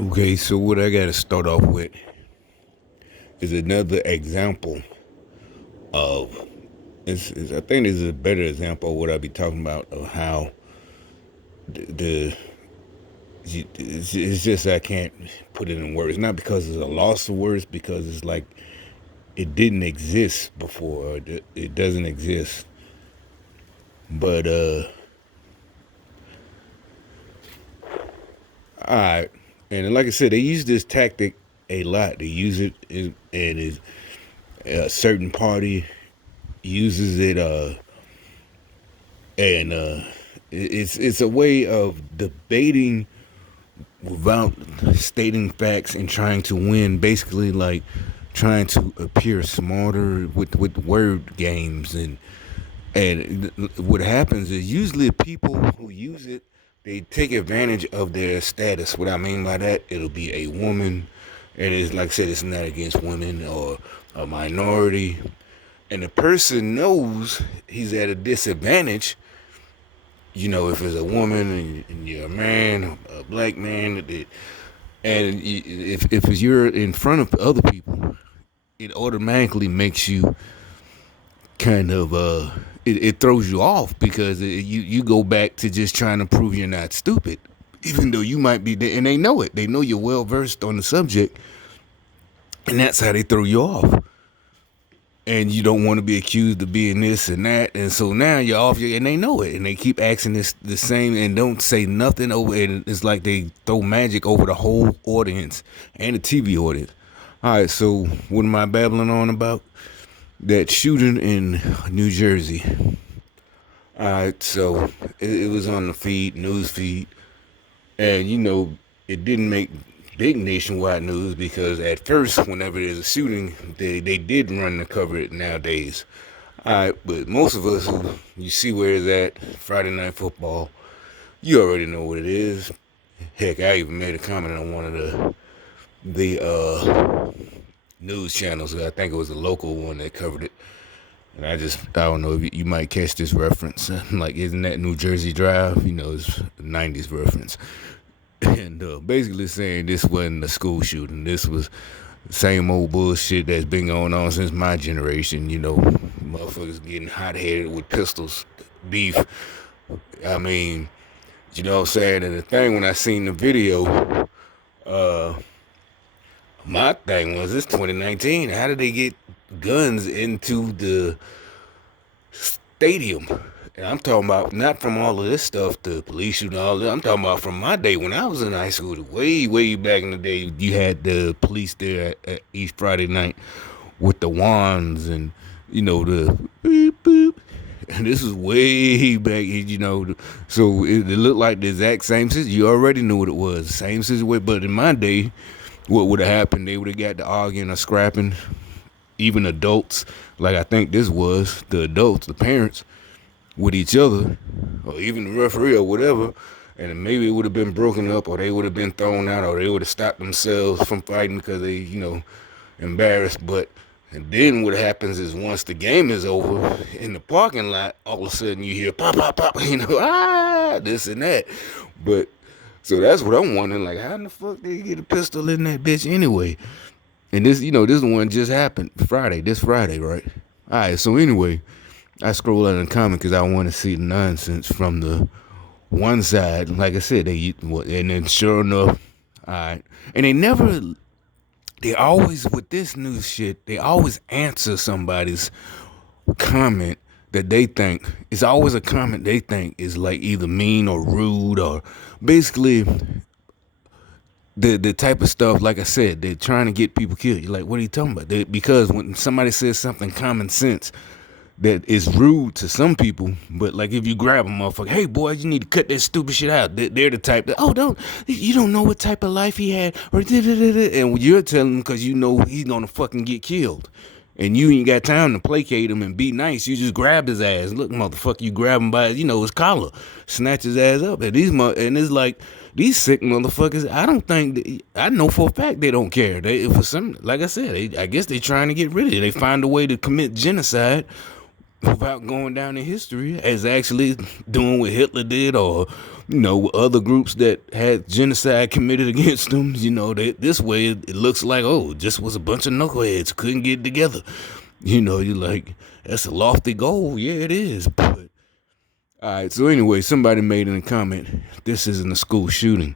Okay, so what I got to start off with is another example of. I think this is a better example of what I be talking about of how the it's just I can't put it in words. Not because it's a loss of words, because it's like it didn't exist before. Or it doesn't exist. But all right, and like I said, they use this tactic a lot. They use it, and is a certain party uses it. And it's a way of debating without stating facts and trying to win, basically like trying to appear smarter with word games. And what happens is usually people who use it, they take advantage of their status. What I mean by that, it'll be a woman, and it's like I said, it's not against women or a minority, and the person knows he's at a disadvantage. You know, if it's a woman and you're a man, a black man, and if you're in front of other people, it automatically makes you kind of it throws you off, because you go back to just trying to prove you're not stupid, even though you might be there, and they know it. They know you're well versed on the subject, and that's how they throw you off. And you don't want to be accused of being this and that, and so now you're off, and they know it, and they keep asking this the same, and don't say nothing over it. It's like they throw magic over the whole audience and the TV audience. All right, so what am I babbling on about? That shooting in New Jersey. All right, so it was on the news feed, and it didn't make big nationwide news, because at first, whenever there's a shooting, they did run to cover it nowadays. All right, but most of us who you see where it's at, Friday Night Football, you already know what it is. Heck, I even made a comment on one of the news channels. I think it was a local one that covered it. And I don't know if you might catch this reference. Like, isn't that New Jersey Drive? It's a 90s reference. And basically saying this wasn't a school shooting. This was the same old bullshit that's been going on since my generation. Motherfuckers getting hot-headed with pistols, beef. I mean, you know what I'm saying? And the thing, when I seen the video, my thing was, it's 2019. How did they get guns into the stadium? And I'm talking about not from all of this stuff, the police shooting, all that. I'm talking about from my day when I was in high school, way, way back in the day. You had the police there at each Friday night with the wands and, the beep, beep. And this was way back, so it looked like the exact same situation. You already knew what it was, same situation. But in my day, what would have happened? They would have got to arguing or scrapping. Even adults, like I think this was, the adults, the parents, with each other, or even the referee or whatever, and maybe it would have been broken up, or they would have been thrown out, or they would have stopped themselves from fighting because they, embarrassed. And then what happens is, once the game is over in the parking lot, all of a sudden you hear pop, pop, pop, this and that. But so that's what I'm wondering, like, how in the fuck did you get a pistol in that bitch anyway? And this, this one just happened this Friday, right? All right, so anyway, I scroll out in the comment because I want to see the nonsense from the one side. Like I said, and then sure enough, all right. And they always, with this news shit, they always answer somebody's comment that they think, it's always a comment they think is like either mean or rude, or basically the type of stuff, like I said, they're trying to get people killed. You're like, what are you talking about? Because when somebody says something common sense that is rude to some people, but like if you grab a motherfucker, hey boy, you need to cut that stupid shit out. They're the type that, you don't know what type of life he had, or and you're telling him because you know he's gonna fucking get killed, and you ain't got time to placate him and be nice. You just grabbed his ass. Look, motherfucker, you grab him by his collar, snatch his ass up, and it's like, these sick motherfuckers, I know for a fact they don't care. For some, like I said, I guess they trying to get rid of it. They find a way to commit genocide without going down in history as actually doing what Hitler did, or other groups that had genocide committed against them. This way it looks like, oh, just was a bunch of knuckleheads couldn't get together. You're like, that's a lofty goal. Yeah, it is. But all right. So anyway, somebody made in a comment, this isn't a school shooting.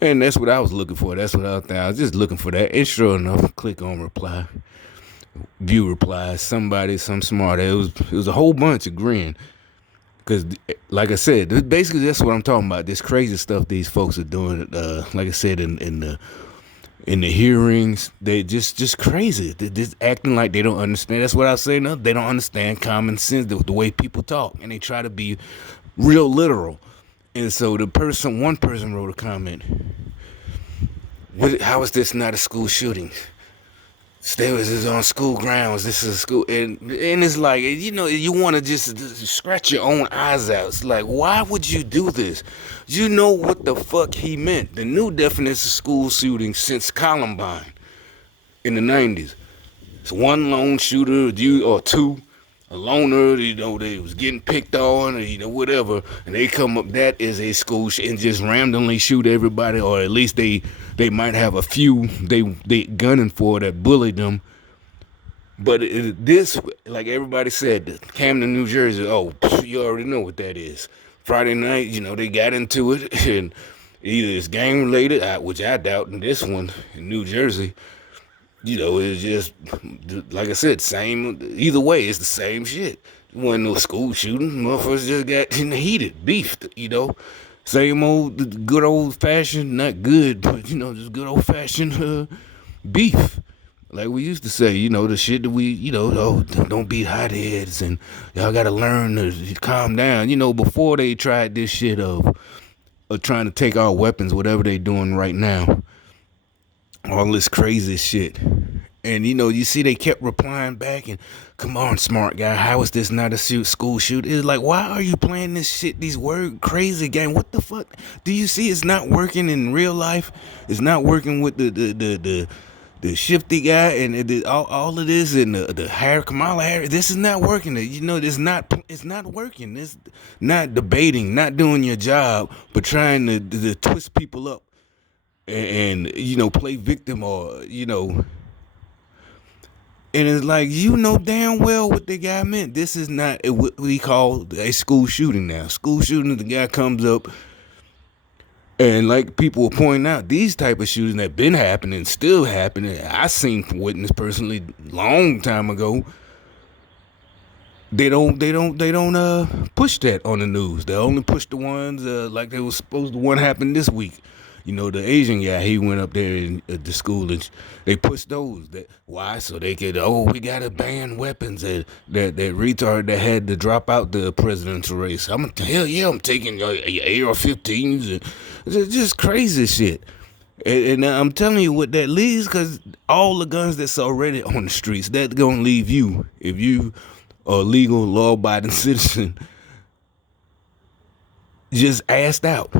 And that's what I was looking for. That's what I was thinking. I was just looking for that. And sure enough, click on reply. View replies. Some smart. It was a whole bunch agreeing. Because, like I said, basically that's what I'm talking about. This crazy stuff these folks are doing. Like I said, in the hearings, they just crazy. They just acting like they don't understand. That's what I was saying. They don't understand common sense, the way people talk, and they try to be real literal. And so one person wrote a comment. How is this not a school shooting? This is on school grounds. This is a school, and it's like, you want to just scratch your own eyes out. It's like, why would you do this? You know what the fuck he meant. The new definition of school shooting since Columbine in the 90s. It's one lone shooter, or two, a loner. They was getting picked on, or whatever, and they come up. That is a school and just randomly shoot everybody, or at least they might have a few they gunning for that bullied them. But this, like everybody said, Camden, New Jersey. Oh, you already know what that is. Friday night, they got into it, and either it's gang related, which I doubt. In this one in New Jersey, it's just like I said, same. Either way, it's the same shit. Wasn't no school shooting. Motherfuckers just got heated, beefed. Same old, good old fashioned, not good, but just good old fashioned beef. Like we used to say, the shit that we, oh, don't be hotheads, and y'all gotta learn to calm down. Before they tried this shit of trying to take our weapons, whatever they doing right now, all this crazy shit. And you see they kept replying back, and come on, smart guy, how is this not a school shoot? It's like, why are you playing this shit, these word crazy game? What the fuck? Do you see it's not working in real life? It's not working with the shifty guy and all of this, and the Kamala Harris. This is not working. It's not working. It's not debating, not doing your job, but trying to twist people up and play victim, or and it's like, damn well what the guy meant. This is not what we call a school shooting now. School shooting, the guy comes up, and like people will point out, these type of shootings that been happening, still happening. I seen witness personally long time ago. They don't push that on the news. They only push the ones like they was supposed to. One happened this week. The Asian guy, he went up there at the school, and they pushed those. Why? So they could, we gotta ban weapons. That retard that had to drop out the presidential race. I'm taking your AR-15s, and just crazy shit. And I'm telling you what that leaves, because all the guns that's already on the streets, that's gonna leave you, if you are a legal, law-abiding citizen, just assed out.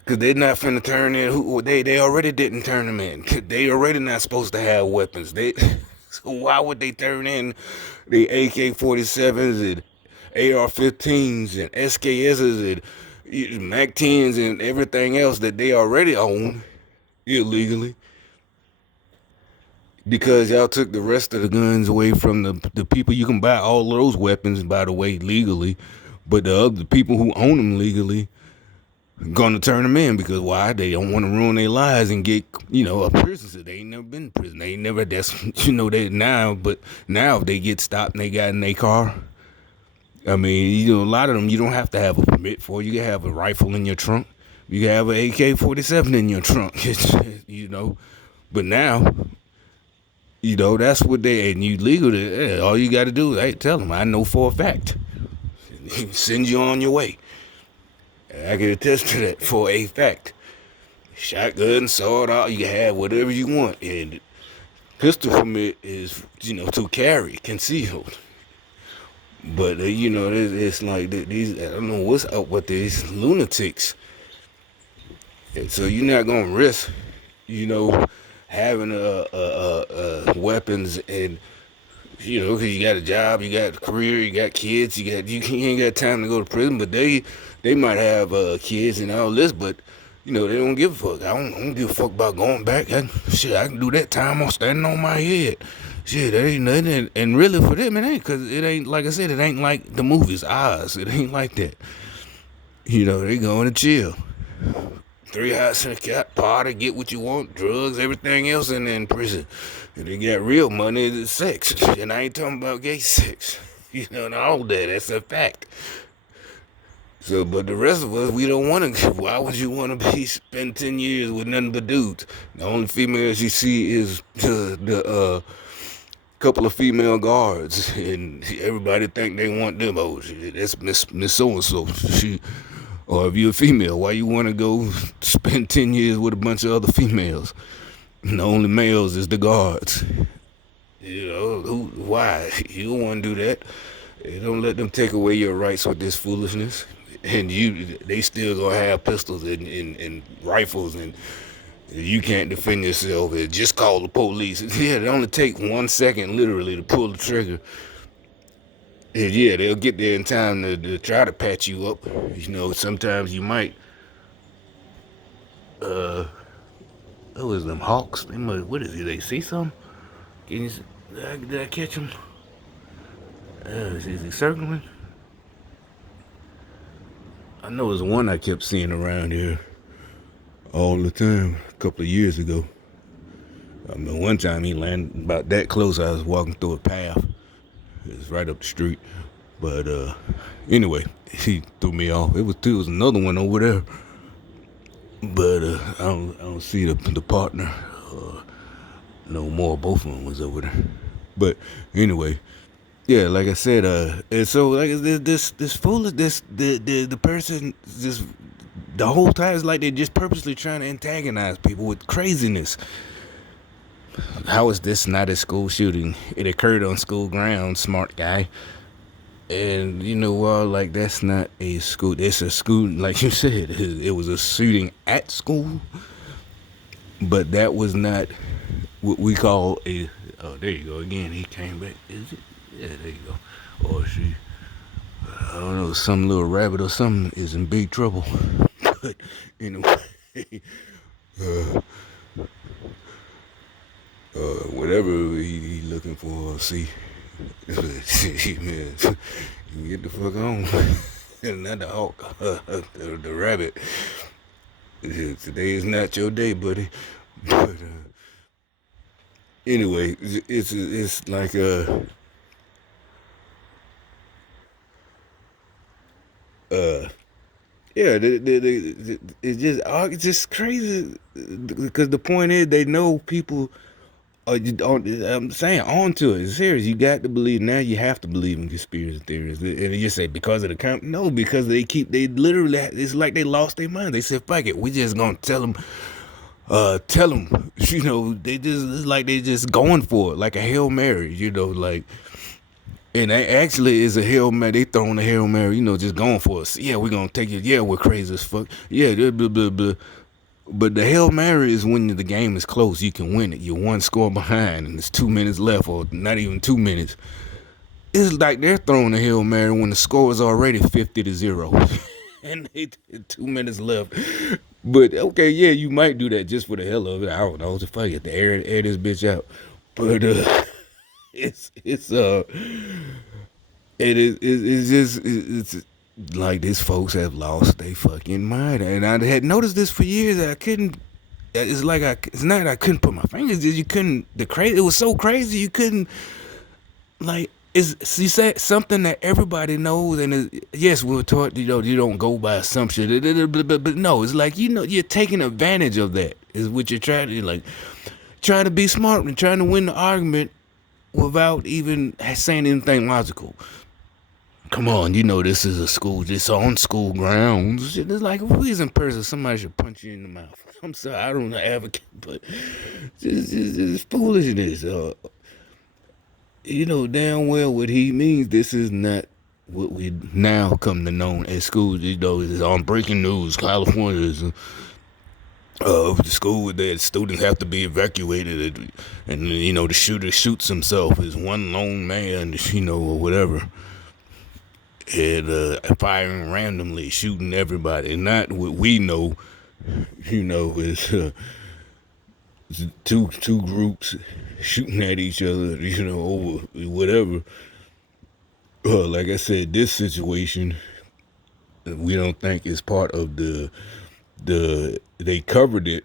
Because they're not finna turn in. They already didn't turn them in. They already not supposed to have weapons. So why would they turn in the AK-47s and AR-15s and SKSs and MAC-10s and everything else that they already own illegally? Because y'all took the rest of the guns away from the people. You can buy all those weapons, by the way, legally. But the other people who own them legally gonna turn them in, because why? They don't want to ruin their lives and get a prison. So they ain't never been in prison. They ain't never. That's they now. But now if they get stopped and they got in their car, I mean, a lot of them you don't have to have a permit for. You can have a rifle in your trunk. You can have an AK-47 in your trunk. But now, that's what and you legal to. All you got to do is tell them, I know for a fact. Send you on your way. I can attest to that for a fact. Shotgun, sword, all you can have, whatever you want. And pistol permit is, to carry, concealed. But, it's like these, I don't know what's up with these lunatics. And so you're not going to risk, having weapons and Because you got a job, you got a career, you got kids, you ain't got time to go to prison. But they might have kids and all this, but they don't give a fuck. I don't give a fuck about going back. I can do that time on standing on my head. Shit, that ain't nothing. And really for them, it ain't, because it ain't, like I said, it ain't like the movies, Oz. It ain't like that. They going to chill. 3 hours in a cat party, get what you want, drugs, everything else, and then prison. And they got real money, it's sex. And I ain't talking about gay sex. And all that, that's a fact. So, but the rest of us, we don't want to. Why would you want to spend 10 years with nothing but dudes? The only females you see is the couple of female guards, and everybody think they want them. Oh, that's Miss So and So. Or if you're a female, why you want to go spend 10 years with a bunch of other females? And the only males is the guards. Why? You don't want to do that. Don't let them take away your rights with this foolishness. And they still gonna have pistols and rifles, and you can't defend yourself. Just call the police. Yeah, it only take 1 second, literally, to pull the trigger. And yeah, they'll get there in time to try to patch you up. Sometimes you might. What is them hawks? What is it? They see something? Did I catch him? Is he circling? I know there's one I kept seeing around here all the time a couple of years ago. I mean, one time he landed about that close. I was walking through a path. It was right up the street. But anyway, he threw me off. It was another one over there. But I don't see the partner no more. Both of them was over there. But anyway, yeah, like I said, and so like this foolish, the person just the whole time is like they're just purposely trying to antagonize people with craziness. How is this not a school shooting? It occurred on school grounds, smart guy. And like that's not a school. It's a school, like you said. It was a shooting at school, but that was not what we call a. Oh, there you go again. He came back. Is it? Yeah, there you go. Or she, I don't know, some little rabbit or something is in big trouble. But anyway, whatever he looking for, see. Man, get the fuck on. Not the hawk, the rabbit. Today is not your day, buddy. But anyway, it's like yeah, it's just crazy because the point is they know people. I'm saying onto it. It's serious. You got to believe now. You have to believe in conspiracy theories. And you say because of the no, because they literally. It's like they lost their mind. They said, "Fuck it, we just gonna tell them." They just it's like they just going for it, like a Hail Mary. Like. And that actually is a Hail Mary. They throwing a Hail Mary, just going for us. Yeah, we're going to take it. Yeah, we're crazy as fuck. Yeah, blah, blah, blah, blah. But the Hail Mary is when the game is close. You can win it. You're one score behind, and it's 2 minutes left, or not even 2 minutes. It's like they're throwing a Hail Mary when the score is already 50-0. And they 2 minutes left. But, okay, yeah, you might do that just for the hell of it. I don't know. Just fuck it. To air this bitch out. But, it's it's like these folks have lost their fucking mind, and I had noticed this for years. That I couldn't. It's like it's not that I couldn't put my fingers. You couldn't. It was so crazy. You couldn't. Like you said something that everybody knows, and yes, we were taught. You don't go by assumption. But no, it's like you're taking advantage of that. Is what you're trying to trying to be smart and trying to win the argument without even saying anything logical. Come on, this is a school. This on school grounds. It's like, if we was in person, somebody should punch you in the mouth. I'm sorry, I don't advocate, but just foolishness. Damn well what he means. This is not what we now come to know as school. It's on breaking news. California is of the school that students have to be evacuated, and the shooter shoots himself as one lone man, or whatever, and firing randomly, shooting everybody, and not what we know, is two groups shooting at each other, over whatever. Like I said, this situation we don't think is part of they covered it.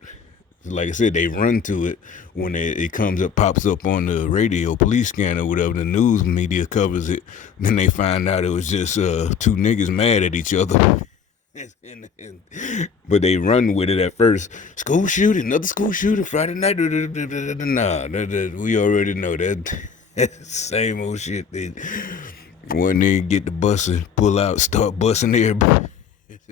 Like I said, they run to it when it comes up, pops up on the radio, police scanner, or whatever. The news media covers it. Then they find out it was just two niggas mad at each other. But they run with it at first. School shooting, another school shooting Friday night. Nah, we already know that. That's the same old shit. One nigga get the bus and pull out, start busting everybody.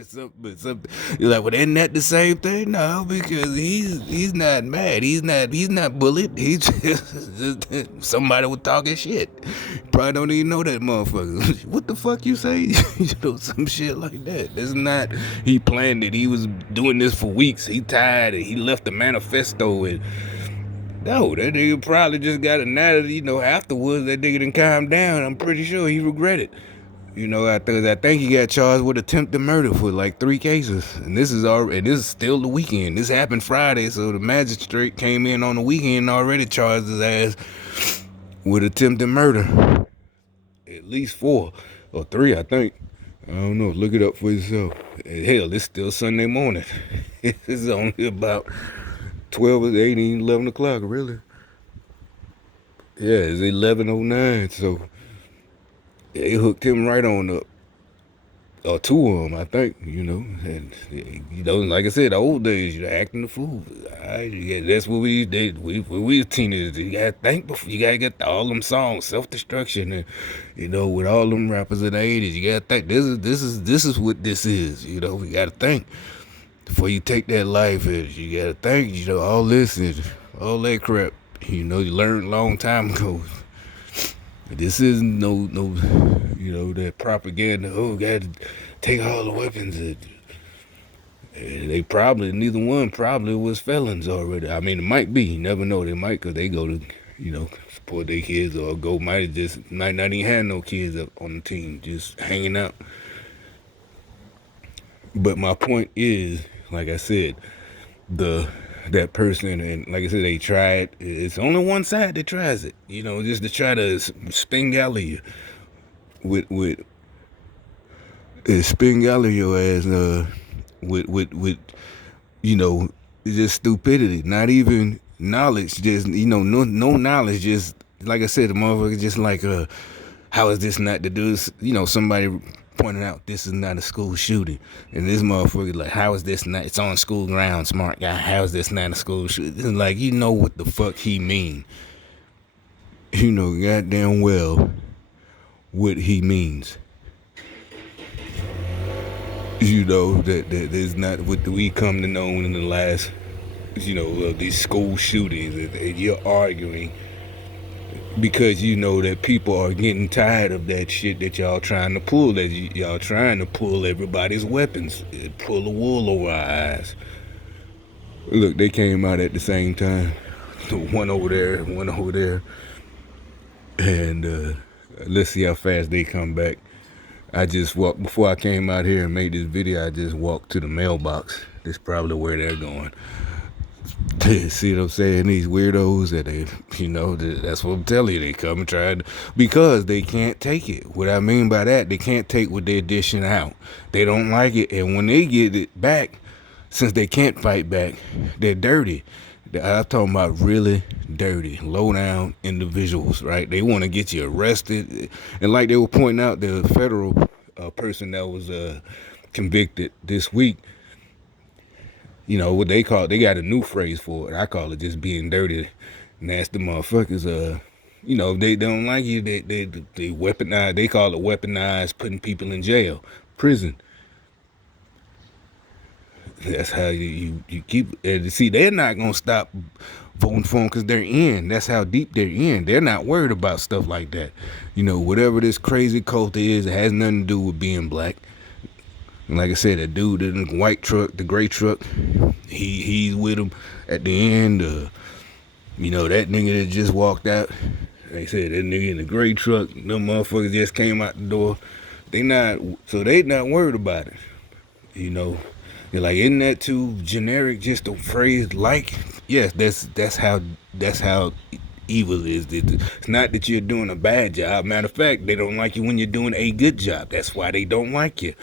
Something. You're like, well, isn't that the same thing? No, because he's not mad. He's not bullied. He's just somebody was talking shit. Probably don't even know that motherfucker. What the fuck you say? Some shit like that. That's not. He planned it. He was doing this for weeks. He tired. He left the manifesto and. No, that nigga probably just got a night. Afterwards that nigga done calmed down. I'm pretty sure he regretted. I think he got charged with attempted murder for like 3 cases, and this is still the weekend. This happened Friday, so the magistrate came in on the weekend and already charged his ass with attempted murder. At least 4 or 3, I think. I don't know. Look it up for yourself. Hell, it's still Sunday morning. It's only about 12, 18, 11 o'clock, really. Yeah, it's 11:09, so they hooked him right on up. Or 2 of them, I think, and like I said, the old days, acting the fool. That's what we did. When we was teenagers, you gotta think before, you gotta get all them songs, self-destruction, and with all them rappers in the 80s, you gotta think this is what this is. We gotta think before you take that life. You gotta think, all this and all that crap. You learned a long time ago. This isn't no, that propaganda. Oh, gotta take all the weapons. They probably, neither one probably was felons already. I mean, it might be. You never know. They might, because they go to, support their kids, or might not even have no kids up on the team, just hanging out. But my point is, like I said, that person, and like I said, they tried. It's only one side that tries it, just to try to spin-galley you with spin-galley your ass with just stupidity, not even knowledge, just no knowledge, just like I said, the motherfucker just like how is this not to do? Somebody pointing out this is not a school shooting, and this motherfucker like, how is this not? It's on school ground, smart guy. How is this not a school shooting? Like, what the fuck he mean? Goddamn well what he means. That is not what we come to know in the last, these school shootings, and you're arguing because that people are getting tired of that shit that y'all trying to pull, that y'all trying to pull everybody's weapons, pull the wool over our eyes. Look, they came out at the same time, one over there, and let's see how fast they come back. I just walked, before I came out here and made this video, I just walked to the mailbox. That's probably where they're going. See what I'm saying? These weirdos that that's what I'm telling you. They come and try to, because they can't take it. What I mean by that, they can't take what they're dishing out. They don't like it. And when they get it back, since they can't fight back, they're dirty. I'm talking about really dirty, low-down individuals, right? They want to get you arrested. And like they were pointing out, the federal person that was convicted this week, what they call it, they got a new phrase for it. I call it just being dirty, nasty motherfuckers. They don't like you. They weaponize. They call it weaponized, putting people in jail, prison. That's how you keep. See, they're not gonna stop voting for them because they're in. That's how deep they're in. They're not worried about stuff like that. Whatever this crazy cult is, it has nothing to do with being black. And like I said, that dude in the white truck, the gray truck, he's with him at the end. That nigga that just walked out. Like I said, that nigga in the gray truck, them motherfuckers just came out the door. They not worried about it. You know, they're like, isn't that too generic? Just a phrase like, yes, that's how evil is. It's not that you're doing a bad job. Matter of fact, they don't like you when you're doing a good job. That's why they don't like you.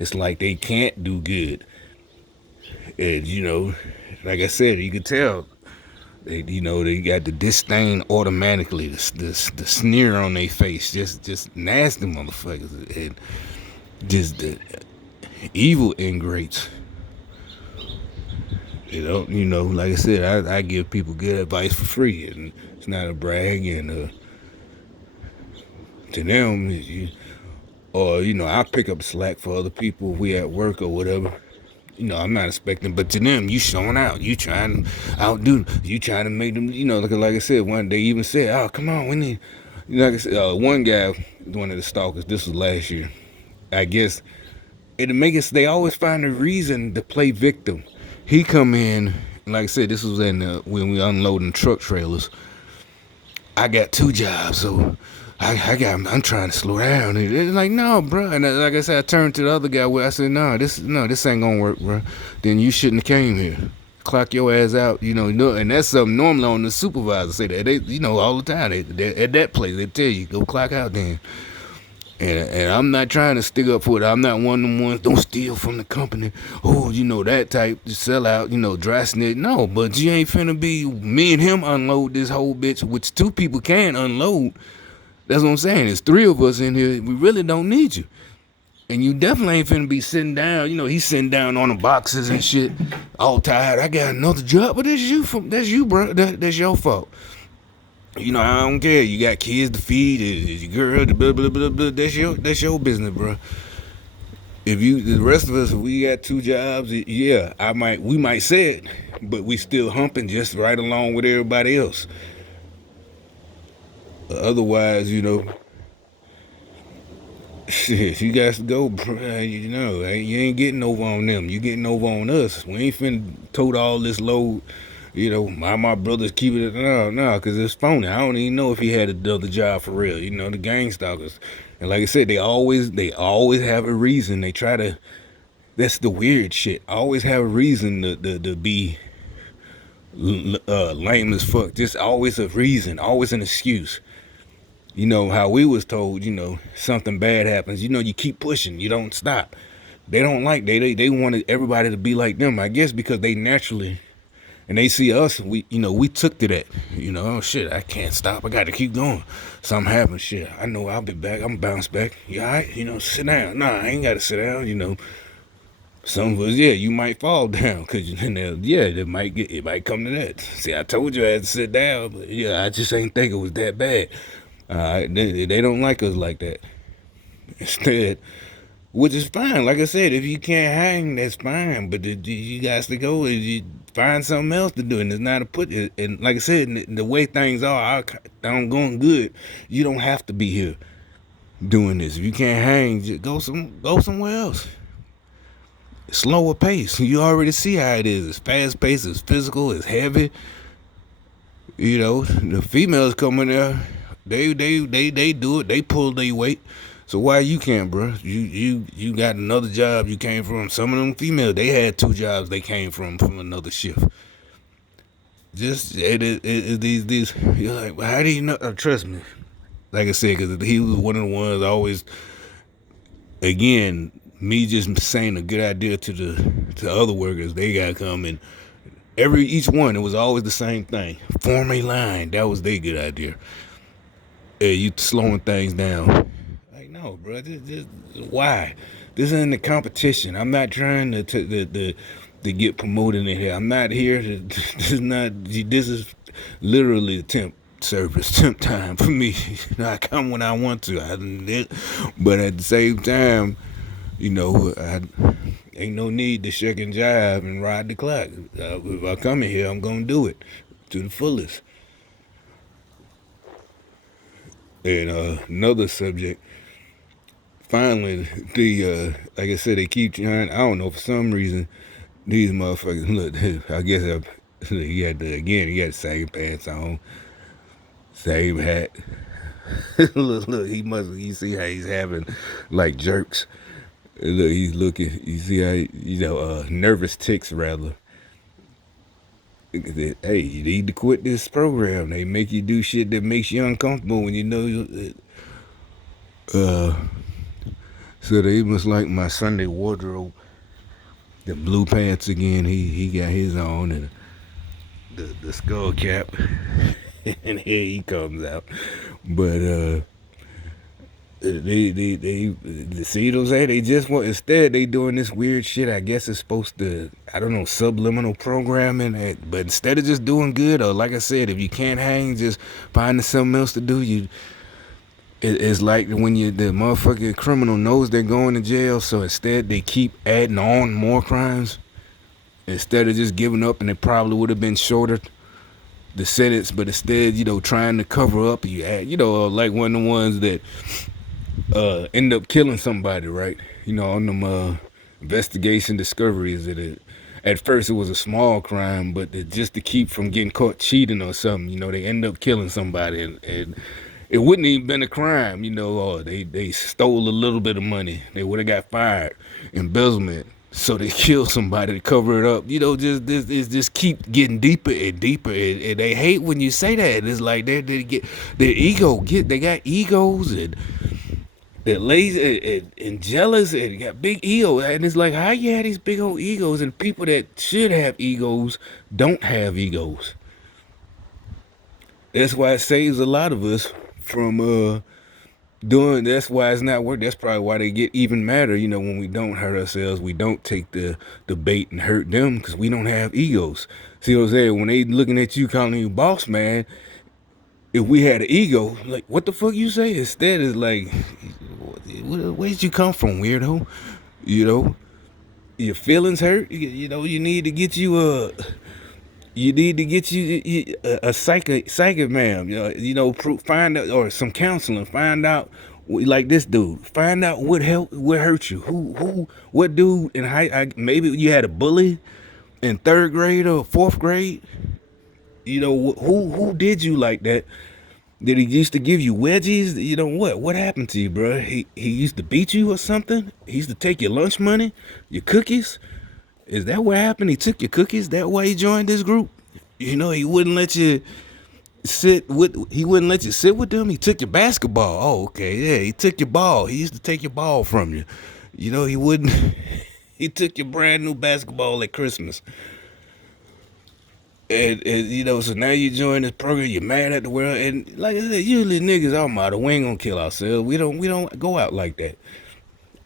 It's like they can't do good. And like I said, you could tell they got the disdain automatically, the sneer on their face, just nasty motherfuckers, and just the evil ingrates. Like I said, I give people good advice for free, and it's not a brag, and to them, or I pick up slack for other people if we at work or whatever. I'm not expecting, but to them, you showing out. You trying to outdo. You trying to make them. Like I said, one day even said, "Oh, come on, we need." Like I said, one guy, one of the stalkers. This was last year. I guess it'll make us. They always find a reason to play victim. He come in, like I said, this was when we unloading truck trailers. I got 2 jobs, so I'm trying to slow down. And it's like, no, bro. And like I said, I turned to the other guy where I said, no, this ain't gonna work, bro. Then you shouldn't have came here. Clock your ass out, and that's something normally on the supervisor say that they, all the time. They at that place they tell you go clock out then. And I'm not trying to stick up for it. I'm not one of them ones, don't steal from the company. Oh, that type, sell out, dry snitch. No, but you ain't finna be, me and him unload this whole bitch, which 2 people can unload. That's what I'm saying. There's 3 of us in here. We really don't need you. And you definitely ain't finna be sitting down. He's sitting down on the boxes and shit, all tired. I got another job, but that's you, bro. That's your fault. I don't care. You got kids to feed. Is your girl? Blah blah blah blah. That's your business, bro. The rest of us, if we got 2 jobs, yeah, we might say it, but we still humping just right along with everybody else. Otherwise, shit, you guys go, bro. You ain't getting over on them. You getting over on us. We ain't finna tote all this load. My brother's keeping it. No, because it's phony. I don't even know if he had another job for real. The gang stalkers. And like I said, they always have a reason. They try to. That's the weird shit. Always have a reason to be lame as fuck. Just always a reason. Always an excuse. How we was told. Something bad happens. You keep pushing. You don't stop. They don't like. They wanted everybody to be like them. I guess because they naturally. And they see us, we took to that. Oh shit, I can't stop. I got to keep going. Something happens, shit. I know I'll be back. I'm bounce back. You all right? Sit down. Nah, I ain't got to sit down. Some of us, yeah, you might fall down because it might come to that. See, I told you I had to sit down, but yeah, I just ain't think it was that bad. They don't like us like that. Instead. Which is fine. Like I said, if you can't hang, that's fine. But you guys to go and you find something else to do. And it's not a put. And like I said, the way things are, I'm going good. You don't have to be here doing this. If you can't hang, just go somewhere else. Slower pace. You already see how it is. It's fast paced. It's physical. It's heavy. The females come in there. They do it. They pull their weight. So why you can't, bro? You got another job you came from. Some of them females, they had 2 jobs they came from another shift. Just these. You're like, well, how do you know? Trust me. Like I said, because he was one of the ones always. Again, me just saying a good idea to other workers. They gotta come and each one. It was always the same thing. Form a line. That was their good idea. You slowing things down. No, bro. This, why? This isn't a competition. I'm not trying to get promoted in here. I'm not here to. This is literally temp service, temp time for me. I come when I want to. But at the same time, ain't no need to shuck and jive and ride the clock. If I come in here, I'm gonna do it to the fullest. And another subject. finally, like I said, they keep trying. I don't know, for some reason, these motherfuckers, look, I guess he had he had the same pants on, same hat. Look, he must, you see how he's having like jerks. Look, he's looking, you see how, nervous ticks rather. Hey, you need to quit this program. They make you do shit that makes you uncomfortable when you know you. So they must like my Sunday wardrobe. The blue pants again. He got his on, and the skull cap, and here he comes out. But they see what I'm saying? They just want, instead they doing this weird shit. I guess it's supposed to, I don't know, subliminal programming. But instead of just doing good, or like I said, if you can't hang, just finding something else to do. It's like when the motherfucking criminal knows they're going to jail, so instead they keep adding on more crimes instead of just giving up, and it probably would have been shorter the sentence, but instead, trying to cover up, you add, like one of the ones that end up killing somebody, right? On them investigation discoveries that at first it was a small crime, but just to keep from getting caught cheating or something, they end up killing somebody, and it wouldn't even been a crime, or they stole a little bit of money. They would have got fired, embezzlement. So they kill somebody to cover it up. Just keep getting deeper and deeper, and they hate when you say that. It's like they get their ego they got egos, and they're lazy and jealous, and got big ego. And it's like, how you have these big old egos, and people that should have egos don't have egos. That's why it saves a lot of us from doing. That's why it's not work. That's probably why they get even madder. When we don't hurt ourselves, we don't take the bait and hurt them because we don't have egos. See what I'm saying? When they looking at you, calling you boss man, if we had an ego, like, what the fuck you say? Instead, it's like, where'd you come from, weirdo? You know, your feelings hurt. You need to get you a. You need to get a psychic man. Find out, or some counseling. Find out, like this dude. Find out what hurt you. What dude in maybe you had a bully in third grade or fourth grade. Who did you like that? Did he used to give you wedgies? What happened to you, bro? He used to beat you or something? He used to take your lunch money, your cookies. Is that what happened? He took your cookies? That why he joined this group? He wouldn't let you he wouldn't let you sit with them. He took your basketball. Oh, okay, yeah, he took your ball. He used to take your ball from you. He wouldn't. He took your brand new basketball at Christmas. And so now you join this program, you're mad at the world, and like I said, usually niggas our motto, we ain't gonna kill ourselves. We don't go out like that.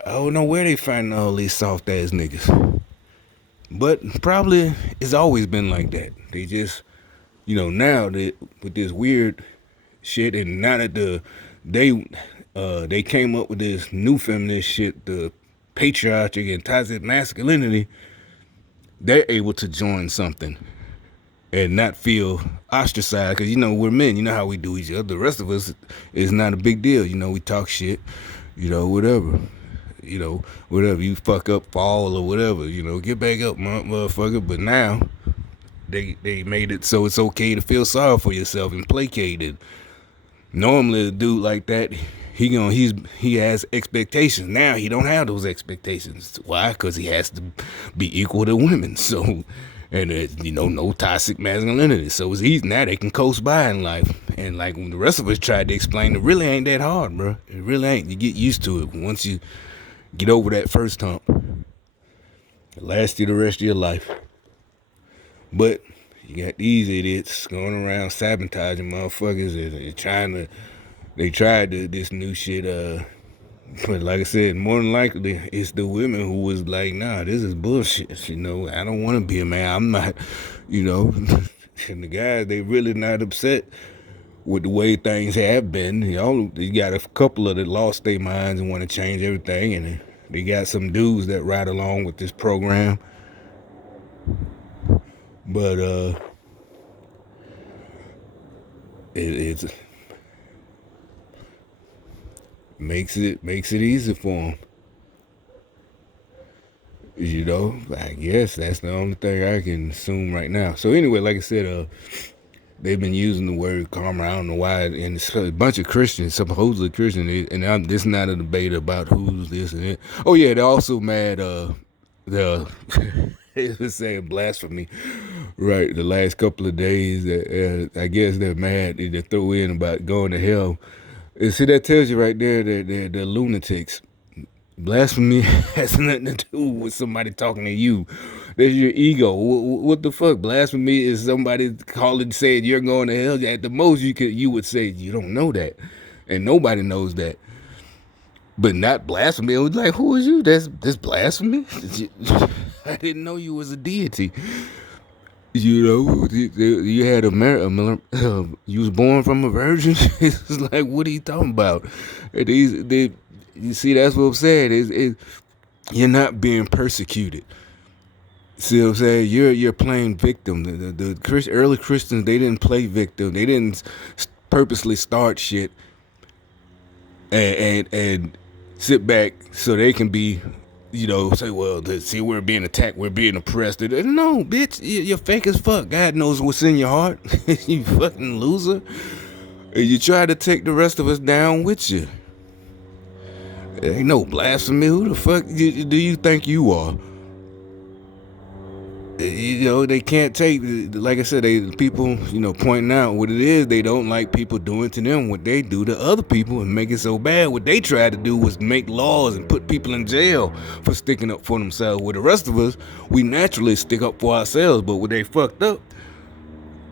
I don't know where they finding all these soft ass niggas. But probably it's always been like that. They just, now that with this weird shit, and now that they came up with this new feminist shit, the patriarchy and toxic masculinity, they're able to join something and not feel ostracized, because we're men. You know how we do each other. The rest of us is not a big deal. We talk shit, whatever. Whatever, you fuck up, fall or whatever, get back up, motherfucker. But now they made it so it's okay to feel sorry for yourself and placated. Normally a dude like that, he has expectations. Now he don't have those expectations. Why? Because he has to be equal to women. So, and no toxic masculinity. So it's easy now. They can coast by in life. And like when the rest of us tried to explain, it really ain't that hard, bro. It really ain't. You get used to it once you get over that first hump. It lasts you the rest of your life. But you got these idiots going around sabotaging motherfuckers and they tried this new shit, but like I said, more than likely it's the women who was like, nah, this is bullshit. I don't want to be a man. I'm not, and the guys, they really not upset with the way things have been. You got a couple of that lost their minds and want to change everything, and they got some dudes that ride along with this program. But it's Makes it easy for them. I guess that's the only thing I can assume right now. So anyway, like I said, they've been using the word karma. I don't know why, and it's a bunch of Christians, supposedly Christian, this is not a debate about who's this and that. Oh yeah, they're also mad. The they was saying blasphemy, right? The last couple of days, I guess they're mad. They throw in about going to hell. And see, that tells you right there that they're lunatics. Blasphemy has nothing to do with somebody talking to you. That's your ego. What the fuck? Blasphemy is somebody calling, saying you're going to hell. At the most, you would say you don't know that, and nobody knows that. But not blasphemy. It was like, who is you? That's blasphemy. I didn't know you was a deity. You had you was born from a virgin. It's like, what are you talking about? You see, that's what I'm saying. You're not being persecuted. See what I'm saying? You're playing victim. The early Christians, they didn't play victim. They didn't purposely start shit and sit back so they can be, say, well, see, we're being attacked, we're being oppressed. No, bitch, you're fake as fuck. God knows what's in your heart. You fucking loser. And you try to take the rest of us down with you. Ain't no blasphemy. Who the fuck do you think you are? They can't take, like I said, people, pointing out what it is. They don't like people doing to them what they do to other people and make it so bad. What they tried to do was make laws and put people in jail for sticking up for themselves. With the rest of us, we naturally stick up for ourselves. But what they fucked up,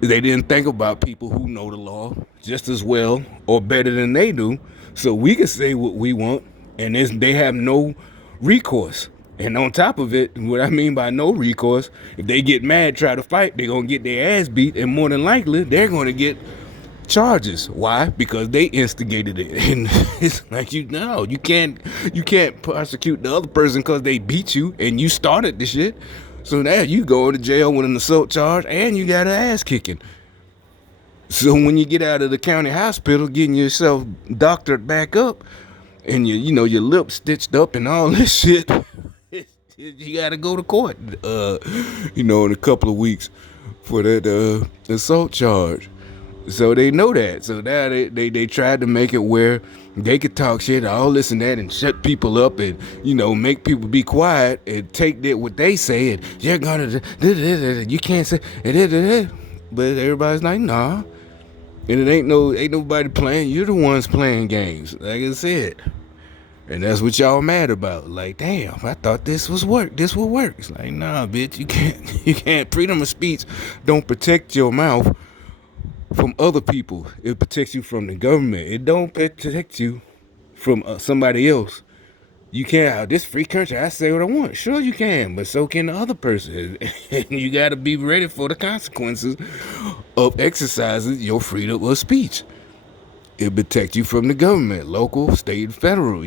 they didn't think about people who know the law just as well or better than they do. So we can say what we want, and they have no recourse. And on top of it, what I mean by no recourse, if they get mad, try to fight, they're going to get their ass beat, and more than likely, they're going to get charges. Why? Because they instigated it. And it's like, you can't prosecute the other person because they beat you and you started the shit. So now you go to jail with an assault charge and you got an ass kicking. So when you get out of the county hospital getting yourself doctored back up and your lip stitched up and all this shit, you gotta go to court, in a couple of weeks for that assault charge. So they know that. So now they tried to make it where they could talk shit, all this and that, and shut people up and, make people be quiet and take what they say and you're gonna, you can't say, but everybody's like, nah. And it ain't nobody playing. You're the ones playing games, like I said. And that's what y'all mad about. Like, damn, I thought this would work. It's like, nah, bitch, you can't. Freedom of speech don't protect your mouth from other people. It protects you from the government. It don't protect you from somebody else. You can't. This free country, I say what I want. Sure, you can, but so can the other person. And you got to be ready for the consequences of exercising your freedom of speech. It protects you from the government, local, state, and federal,